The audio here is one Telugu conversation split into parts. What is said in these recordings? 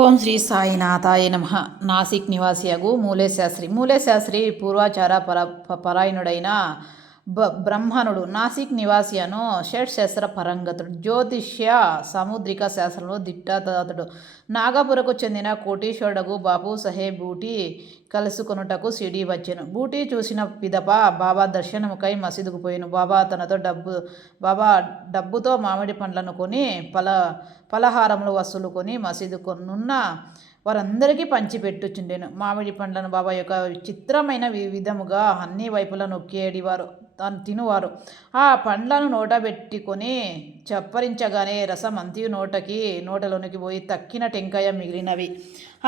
ఓం శ్రీ సాయినాథాయ నమః. నాసిక్ నివాసియగు మూలేశాస్త్రి పూర్వాచార పరాయణుడైన బ్రహ్మణుడు. నాసిక్ నివాసి అను షట్శాస్త్ర పరంగతుడు. జ్యోతిష్య సాముద్రిక శాస్త్రంలో దిట్టతడు. నాగపురకు చెందిన కోటీశ్వరుడగు బాపు సాహెబ్ బూటీ కలుసుకొనుటకు సిడి వచ్చెను. బూటీ చూసిన పిదప బాబా దర్శనముకై మసీదుకు పోయెను. బాబా డబ్బుతో మామిడి పండ్లను కొని పలహారములు వసూలు కొని మసీదు కొనున్న వారందరికీ పంచిపెట్టుచుండెను. మామిడి పండ్లను బాబా యొక్క చిత్రమైన విధముగా అన్ని వైపులా నొక్కేడివారు, తినువారు. ఆ పండ్లను నోట పెట్టుకొని చప్పరించగానే రసం అంతియు నోటలోనికి పోయి తక్కిన టెంకాయ మిగిలినవి.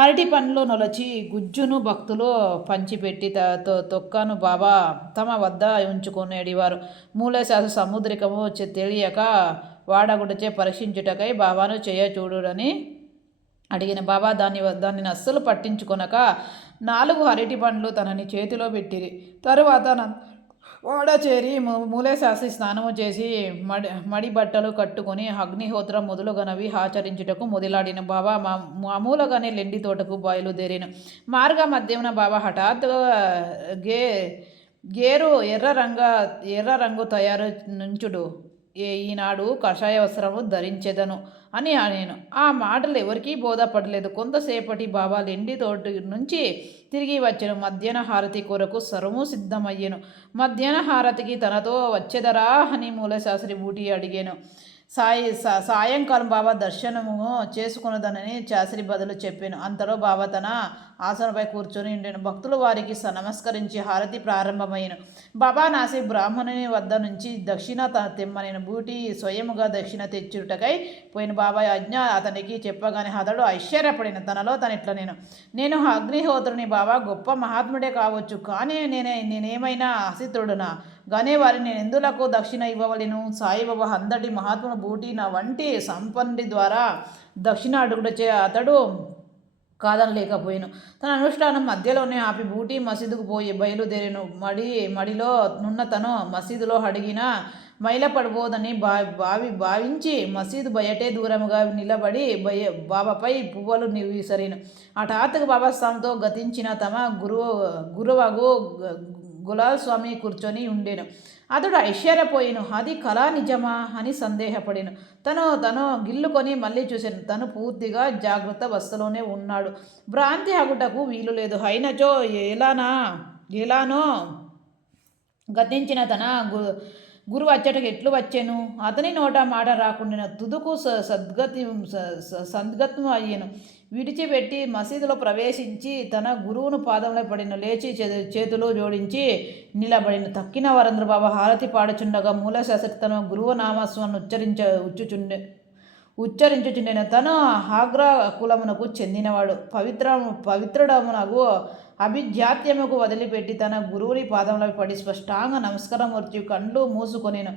అరటి పండ్లు నొలచి గుజ్జును భక్తులు పంచిపెట్టి తొక్కను బాబా తమ వద్ద ఉంచుకొనేడివారు. మూలశాస్త్ర సముద్రికము తెలియక వాడగుడచే పరీక్షించుటకై బాబాను చూడుడని అడిగిన బాబా దానిని అస్సలు పట్టించుకొనక 4 అరటి పండ్లు తనని చేతిలో పెట్టిరి. తరువాత వాడ చేరి మూలేశాస్త్రి స్నానము చేసి మడి బట్టలు కట్టుకొని అగ్నిహోత్రం మొదలుగనవి ఆచరించుటకు మొదలాడిన బాబా మామూలుగానే లెండి తోటకు బయలుదేరిన మార్గ మధ్యమున బాబా హఠాత్తుగా గేరు ఎర్ర రంగు తయారు నుంచుడు ఈనాడు కషాయ వస్త్రము ధరించెదను అని నేను. ఆ మాటలు ఎవరికీ బోధపడలేదు. కొంతసేపటి బాబా లెండి తోటి నుంచి తిరిగి వచ్చెను. మధ్యాహ్న హారతి కొరకు సర్వము సిద్ధమయ్యెను. మధ్యాహ్న హారతికి తనతో వచ్చెదరా అని మూలశాస్త్రి బూటీ అడిగాను. సాయంకాలం బాబా దర్శనము చేసుకున్నదనని శాస్త్రి బదులు చెప్పాను. అంతలో బాబా తన ఆసనపై కూర్చొని ఉండెను. భక్తులు వారికి నమస్కరించి హారతి ప్రారంభమైన బాబా నాసిక్ బ్రాహ్మణుని వద్ద నుంచి దక్షిణ తెమ్మని బూటీ స్వయముగా దక్షిణ తెచ్చుటకై పోయిన బాబా ఆజ్ఞ అతనికి చెప్పగానే అతడు ఐశ్వర్యపడిన తనలో తనిట్ల నేను అగ్నిహోత్రుని. బాబా గొప్ప మహాత్ముడే కావచ్చు, కానీ నేనేమైనా అసితుడునా? గానే వారిని నేను ఎందులకు దక్షిణ ఇవ్వవలను? సాయిబాబా అందటి మహాత్ముడు బూటీ నా వంటి సంపన్నుడి ద్వారా దక్షిణ అడుగుటచే అతడు కాదనలేకపోయాను. తన అనుష్ఠానం మధ్యలోనే ఆపి బూటీ మసీదుకు బయలుదేరాను. మడిలో నున్న తను మసీదులో అడిగిన మైలపడబోదని భావించి మసీదు బయటే దూరముగా నిలబడి బాబాపై పువ్వులు విసిరాను. హఠాత్తుగా బాబా స్థానంతో గతించిన తమ గురువగు గులాల్ స్వామి కూర్చొని ఉండెను. అతడు ఐశ్వర్యపోయిను. అది కళా నిజమా అని సందేహపడిను. తను గిల్లుకొని మళ్ళీ చూశాను. తను పూర్తిగా జాగ్రత్త అవస్థలోనే ఉన్నాడు. భ్రాంతి ఆగుటకు వీలు లేదు. అయినచో ఎలానో గతించిన తన గురువు అచ్చటకు ఎట్లు వచ్చాను? అతని నోట మాట రాకుండా తుదుకు సద్గతం అయ్యాను. విడిచిపెట్టి మసీదులో ప్రవేశించి తన గురువును పాదంలో పడిన. లేచి చేతులు జోడించి నిలబడిన. తక్కిన వారందరూ బాబా హారతి పాడుచుండగా మూలశాస్త్రి తన గురువు నామస్వాన్ని ఉచ్చరించుచుండెను. తను ఆగ్రా కులమునకు చెందినవాడు. పవిత్రుడమునకు అభిజాత్యముకు వదిలిపెట్టి తన గురువుని పాదంలో పడి స్పష్టంగా నమస్కారమూర్చి కండ్లు మూసుకొనేను.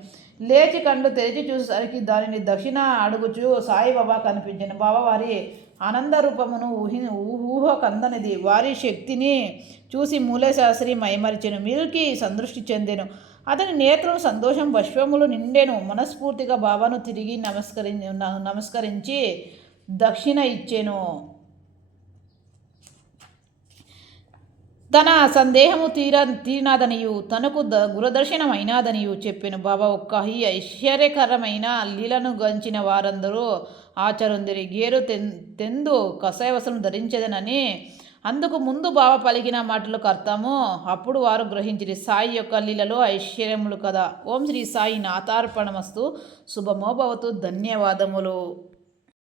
లేచి కండ్లు తెరిచి చూసేసరికి దానిని దక్షిణ అడుగుచు సాయిబాబా కనిపించాను. బాబా వారి ఆనంద రూపమును ఊహకందనిది. వారి శక్తిని చూసి మూలశాస్త్రి మైమరిచెను. మిల్కి సంతృష్టి చెందెను. అతని నేత్రం సంతోషం పుష్పములు నిండెను. మనస్ఫూర్తిగా బాబాను తిరిగి నమస్కరించి దక్షిణ ఇచ్చెను. తన సందేహము తీరినాదనియు తనకు గురుదర్శనమైనాదనియు చెప్పెను. బాబా ఒక్క ఈ ఐశ్వర్యకరమైన లీలను గంచిన వారందరూ ఆచరుందిరి. గేరు తెందు కషాయవస్త్రం ధరించదనని అందుకు ముందు బాబా పలికిన మాటలకు అర్థము అప్పుడు వారు గ్రహించిరి. సాయి యొక్క లీలలో ఐశ్వర్యములు కదా. ఓం శ్రీ సాయి నాథార్పణమస్తు. శుభమో భవతు. ధన్యవాదములు.